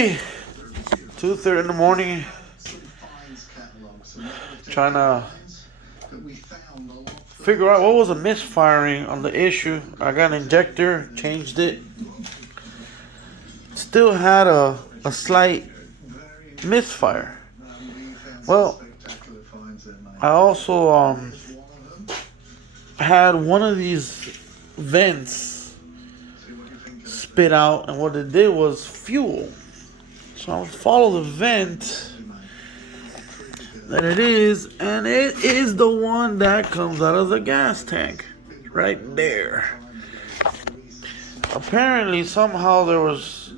early, 2:30 in the morning, trying to figure out what was a misfiring on the issue. I got an injector, changed it. Still had a slight misfire. Well, I also had one of these vents spit out, and what it did was fuel. So I'll follow the vent that it is, and it is the one that comes out of the gas tank right there. Apparently, somehow there was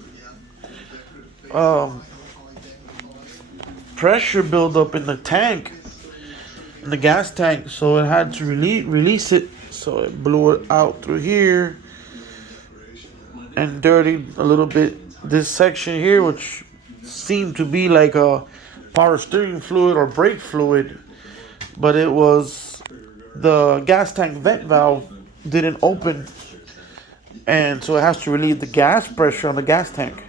pressure buildup in the tank, in the gas tank, so it had to release it. So it blew it out through here and dirtied a little bit this section here, which seemed to be like a power steering fluid or brake fluid, but it was the gas tank vent valve didn't open, and so it has to relieve the gas pressure on the gas tank.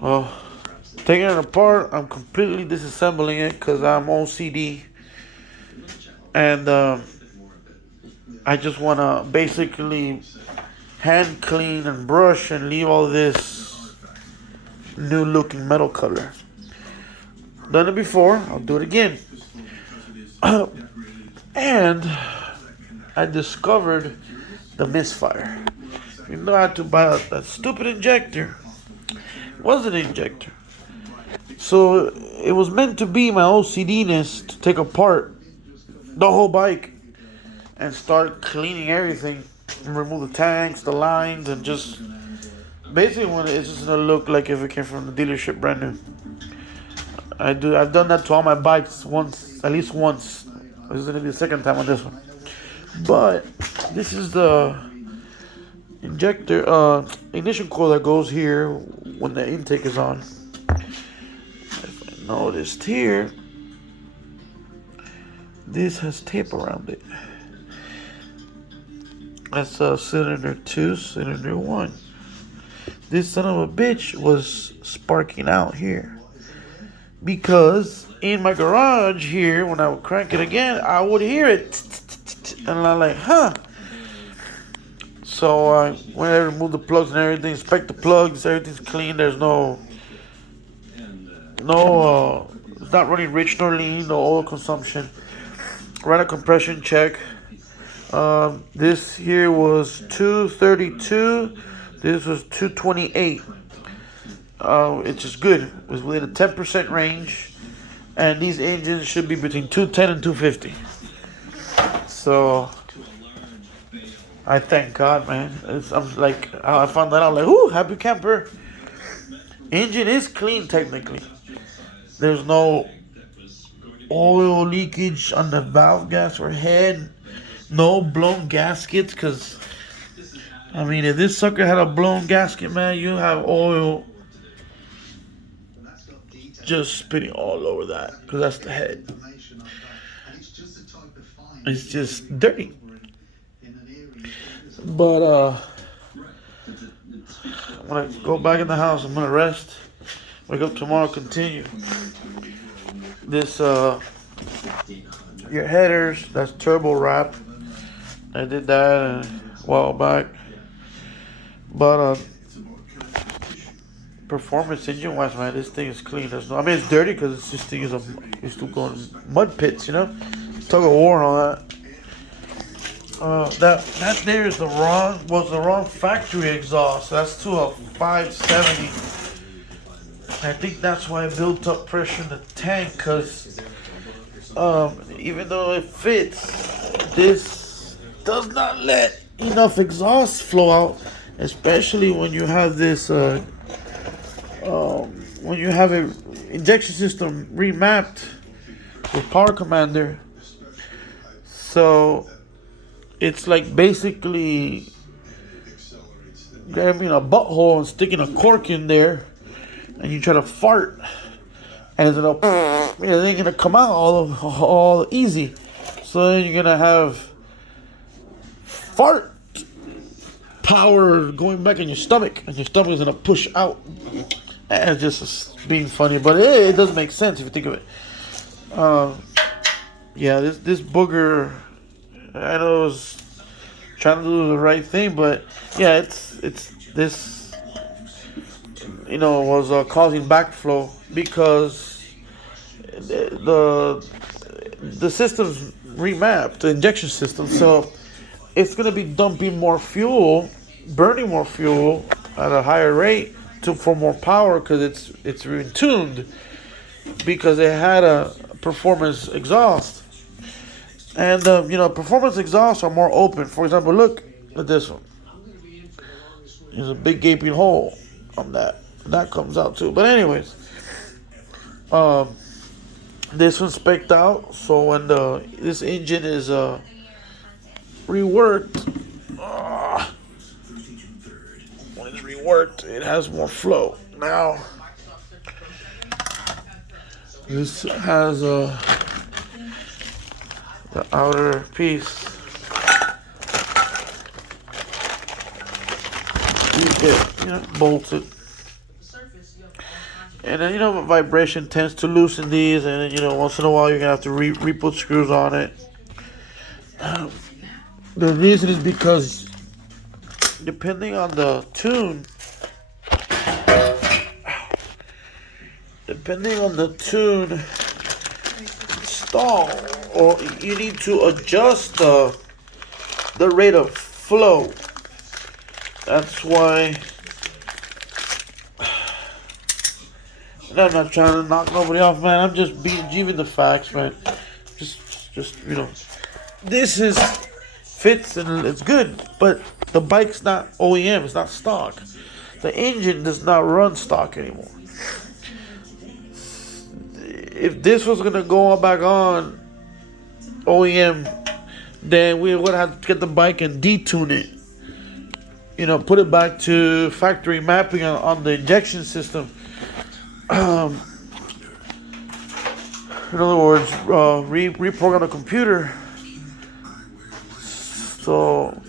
Well, taking it apart, I'm completely disassembling it because I'm OCD, and I just want to basically hand clean and brush and leave all this new looking metal color. Done it before, I'll do it again. And I discovered the misfire. You know, I had to buy that stupid injector. It was an injector. So it was meant to be my OCD-ness to take apart the whole bike and start cleaning everything and remove the tanks, the lines, and just basically it's just gonna look like if it came from the dealership brand new. I've done that to all my bikes once, at least once. This is gonna be the second time on this one. But this is the injector, ignition coil that goes here when the intake is on. If I noticed here, this has tape around it. That's cylinder 2, cylinder 1. This son of a bitch was sparking out here. Because in my garage here, when I would crank it again, I would hear it. And I'm like, huh. So I went and removed the plugs and everything, inspect the plugs, everything's clean. There's no, it's not running rich nor lean, no oil consumption. Ran a compression check. This here was 232. This was 228. It's just good. It was within a 10% range, and these engines should be between 210 and 250. So I thank God, man. I'm like, I found that out. Like, ooh, happy camper. Engine is clean technically. There's no oil leakage on the valve gas or head. No blown gaskets, because I mean, if this sucker had a blown gasket, man, you have oil just spitting all over that, because that's the head. It's just dirty. But I'm gonna go back in the house. I'm gonna rest. Wake up tomorrow. Continue this. Your headers. That's turbo wrap. I did that a while back. But performance engine wise, man, this thing is clean. There's no, I mean, it's dirty because this thing is still going mud pits, you know, tug of war and all that. That there is the wrong factory exhaust. That's to a 570. I think that's why it built up pressure in the tank, because even though it fits, this does not let enough exhaust flow out, especially when you have this when you have a injection system remapped with Power Commander. So it's like basically grabbing a butthole and sticking a cork in there, and you try to fart, and it's gonna, it ain't gonna come out all easy. So then you're gonna have fart power going back in your stomach, and your stomach is gonna push out It's just being funny, but it does make sense if you think of it. Um, yeah, this booger, I know it was trying to do the right thing, but yeah, it's this, was causing backflow because the the system's remapped, the injection system, so it's gonna be dumping more fuel, burning more fuel at a higher rate for more power because it's in tuned because it had a performance exhaust. And performance exhausts are more open. For example, look at this one. There's a big gaping hole on that. That comes out too. But anyways, um, this one's spec'd out. So when this engine is reworked, when it's reworked, it has more flow. Now, this has the outer piece. You get, bolted. And then, vibration tends to loosen these, and then, once in a while you're gonna have to re-put screws on it. The reason is because depending on the tune, stall, or you need to adjust the rate of flow. That's why. And I'm not trying to knock nobody off, man. I'm just giving the facts, man. Just this fits and it's good, but the bike's not OEM. It's not stock. The engine does not run stock anymore. If this was gonna go back on OEM, then we would have to get the bike and detune it. Put it back to factory mapping on the injection system. In other words, reprogram the computer. So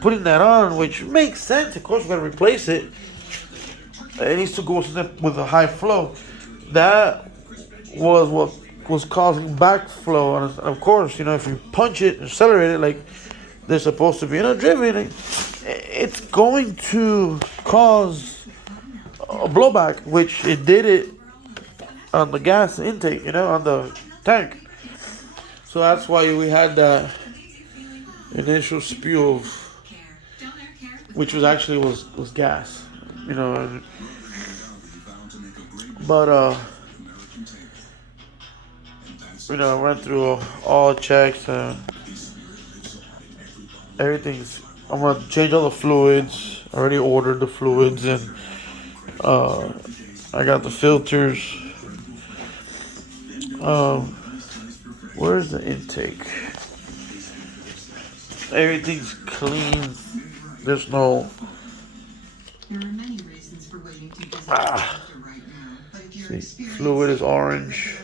putting that on, which makes sense, of course we're gonna replace it. It needs to go with a high flow. That was what was causing backflow, and of course, if you punch it, accelerate it like they're supposed to be, driven, it's going to cause a blowback, which it did it on the gas intake, on the tank. So that's why we had that initial spew of, which was actually was gas, but I went through all checks. I'm gonna change all the fluids. I already ordered the fluids, and I got the filters. Where's the intake? Everything's clean. There's no. See, fluid is orange,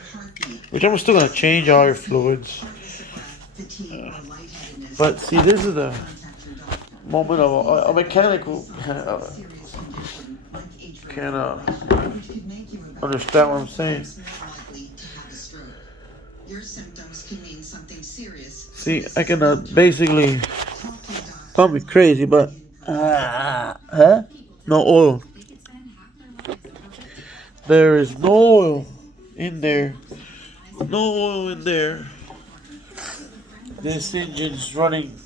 which I'm still gonna change all your fluids. But see, this is the moment of a mechanic who can understand what I'm saying. See, I can basically call me crazy, but no oil. There is no oil in there. No oil in there. This engine's running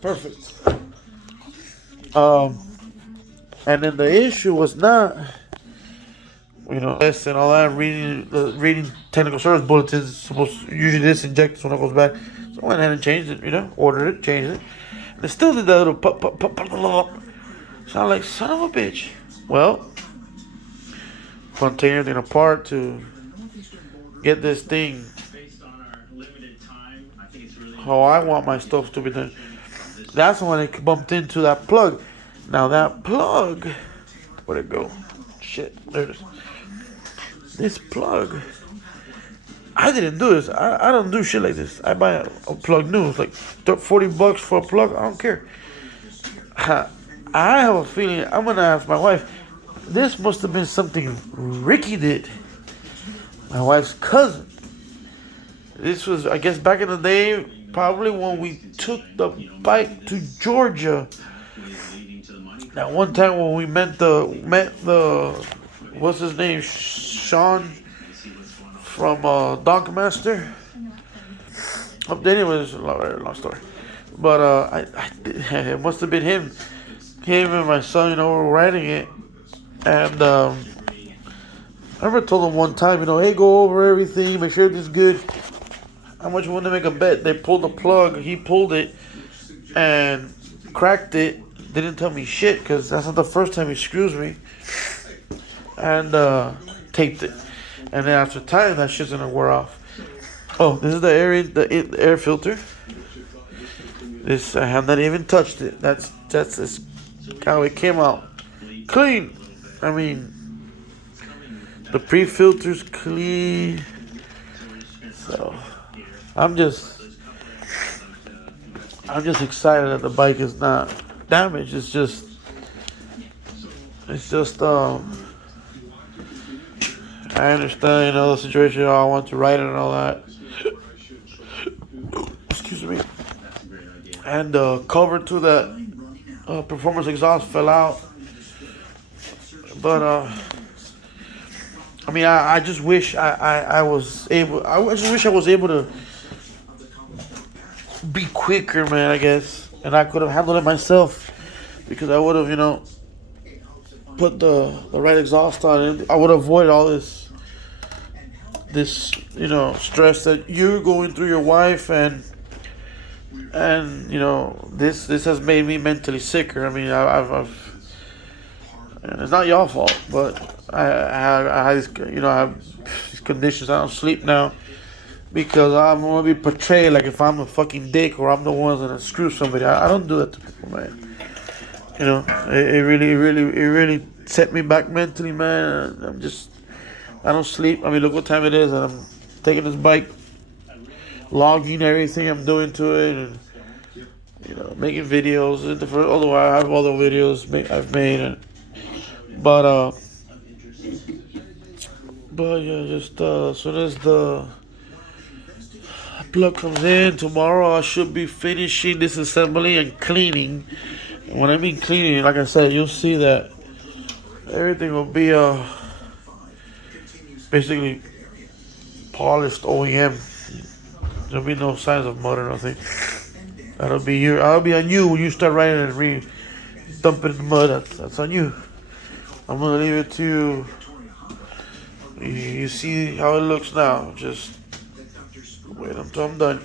perfect. And then the issue was not, this and all that, reading technical service bulletins. Usually this injects when it goes back. So I went ahead and changed it, ordered it, changed it. And it still did that little pop, pop, pop, pop, pop. So I'm like, son of a bitch. Well, gonna take everything apart to get this thing how I want my stuff to be done. That's when it bumped into that plug. Now that plug, where'd it go? Shit, there it is. This plug, I didn't do this. I don't do shit like this. I buy a plug new. It's like $40 for a plug. I don't care. I have a feeling I'm gonna ask my wife. This must have been something Ricky did. My wife's cousin. This was, I guess, back in the day, probably when we took the bike to Georgia. That one time when we met the what's his name, Sean from Donkmaster. Then it was a long story, but it must have been him. Him and my son, were riding it, and I remember told him one time, hey, go over everything, make sure it's good. How much you want to make a bet? They pulled the plug. He pulled it and cracked it. Didn't tell me shit because that's not the first time he screws me. And taped it. And then after time, that shit's gonna wear off. Oh, this is the air filter. This I have not even touched it. That's how it came out. Clean. I mean, the pre-filter's clean. So I'm just excited that the bike is not damaged. It's just I understand, the situation. I want to ride it and all that. Excuse me. And the cover to that performance exhaust fell out. But I mean, I just wish I was able. I just wish I was able to be quicker, man. I guess, and I could have handled it myself because I would have, put the right exhaust on it. I would avoid all this stress that you're going through your wife and this has made me mentally sicker. I mean, I've and it's not your fault, but I have I have these conditions. I don't sleep now because I'm gonna be portrayed like if I'm a fucking dick or I'm the one that screw somebody. I don't do that to people, man. It really set me back mentally, man. I don't sleep. I mean, look what time it is, and I'm taking this bike, logging everything I'm doing to it, and making videos. Although I have other videos I've made, but yeah, just as soon as the plug comes in tomorrow, I should be finishing this assembly and cleaning. And when I mean cleaning, like I said, you'll see that everything will be basically polished OEM. There'll be no signs of mud or nothing. I'll be on you when you start riding and dump it in the mud. That's on you. I'm gonna leave it to you. You see how it looks now. Just wait until I'm done.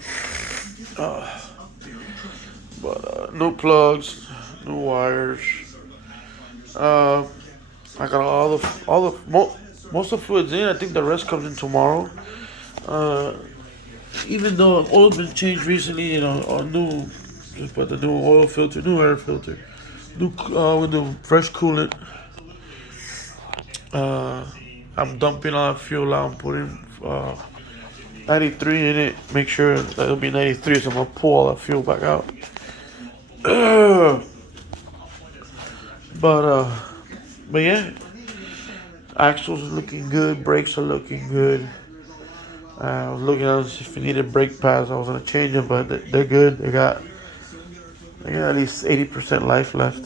But no plugs, no wires. I got most of the fluids in. I think the rest comes in tomorrow. Even though oil's been changed recently, just put the new oil filter, new air filter, with the fresh coolant. I'm dumping all that fuel out and putting 93 in it. Make sure that it'll be 93, so I'm gonna pull all that fuel back out. But yeah, axles are looking good, brakes are looking good. I was looking at if you needed brake pads, I was gonna change them, but they're good. They got at least 80% life left.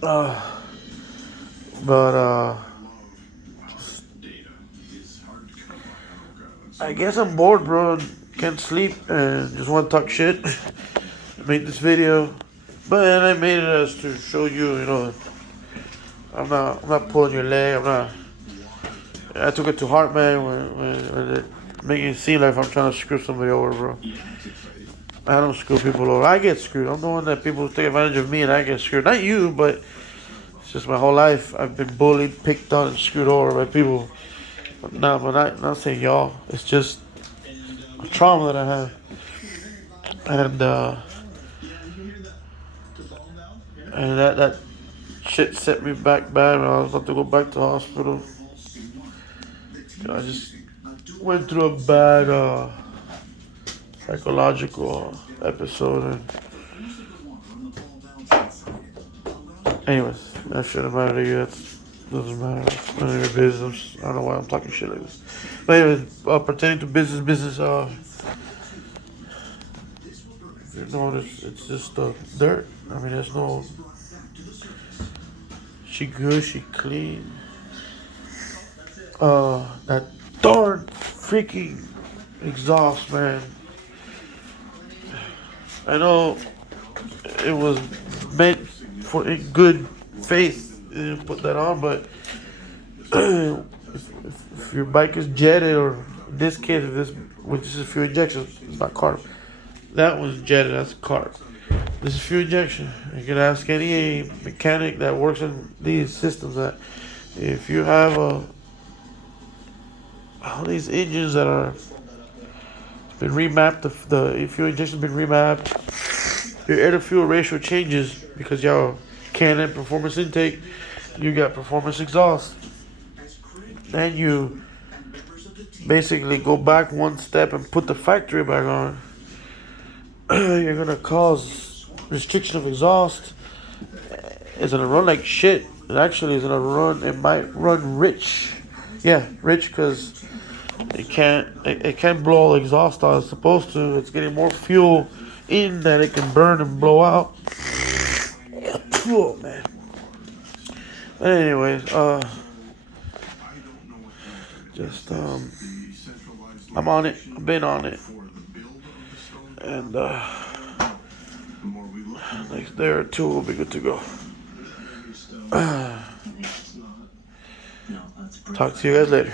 But I guess I'm bored, bro. Can't sleep and just want to talk shit. Made this video, but then I made it as to show you, I'm not pulling your leg. I took it to heart, man. When it making it seem like I'm trying to screw somebody over, bro. I don't screw people over. I get screwed. I'm the one that people take advantage of me and I get screwed. Not you, but it's just my whole life. I've been bullied, picked on, and screwed over by people. But not saying y'all. It's just a trauma that I have. And that shit set me back bad when I was about to go back to the hospital. I just went through a bad psychological episode, and Anyways, that shouldn't matter to you. That doesn't matter. It's none of your business. I don't know why I'm talking shit like this. But anyways, pertaining to business. You notice it's just dirt. I mean, there's no. She good. She clean. That darn freaking exhaust, man. I know it was meant for in good faith to put that on, but if your bike is jetted, or in this case, if this, which is fuel injection, it's not carb. That was jetted. That's carb. This is fuel injection. You can ask any mechanic that works in these systems that if you have all these engines that are been remapped, the fuel injection's been remapped, your air to fuel ratio changes because y'all Canon performance intake, you got performance exhaust. Then you basically go back one step and put the factory back on. You're gonna cause restriction of exhaust. It's gonna run like shit. It actually is gonna run. It might run rich. Yeah, rich because it can't blow all the exhaust out it's supposed to. It's getting more fuel in that it can burn and blow out. Oh man. But anyways, just I'm on it. I've been on it, and next day or two we'll be good to go. Talk to you guys later.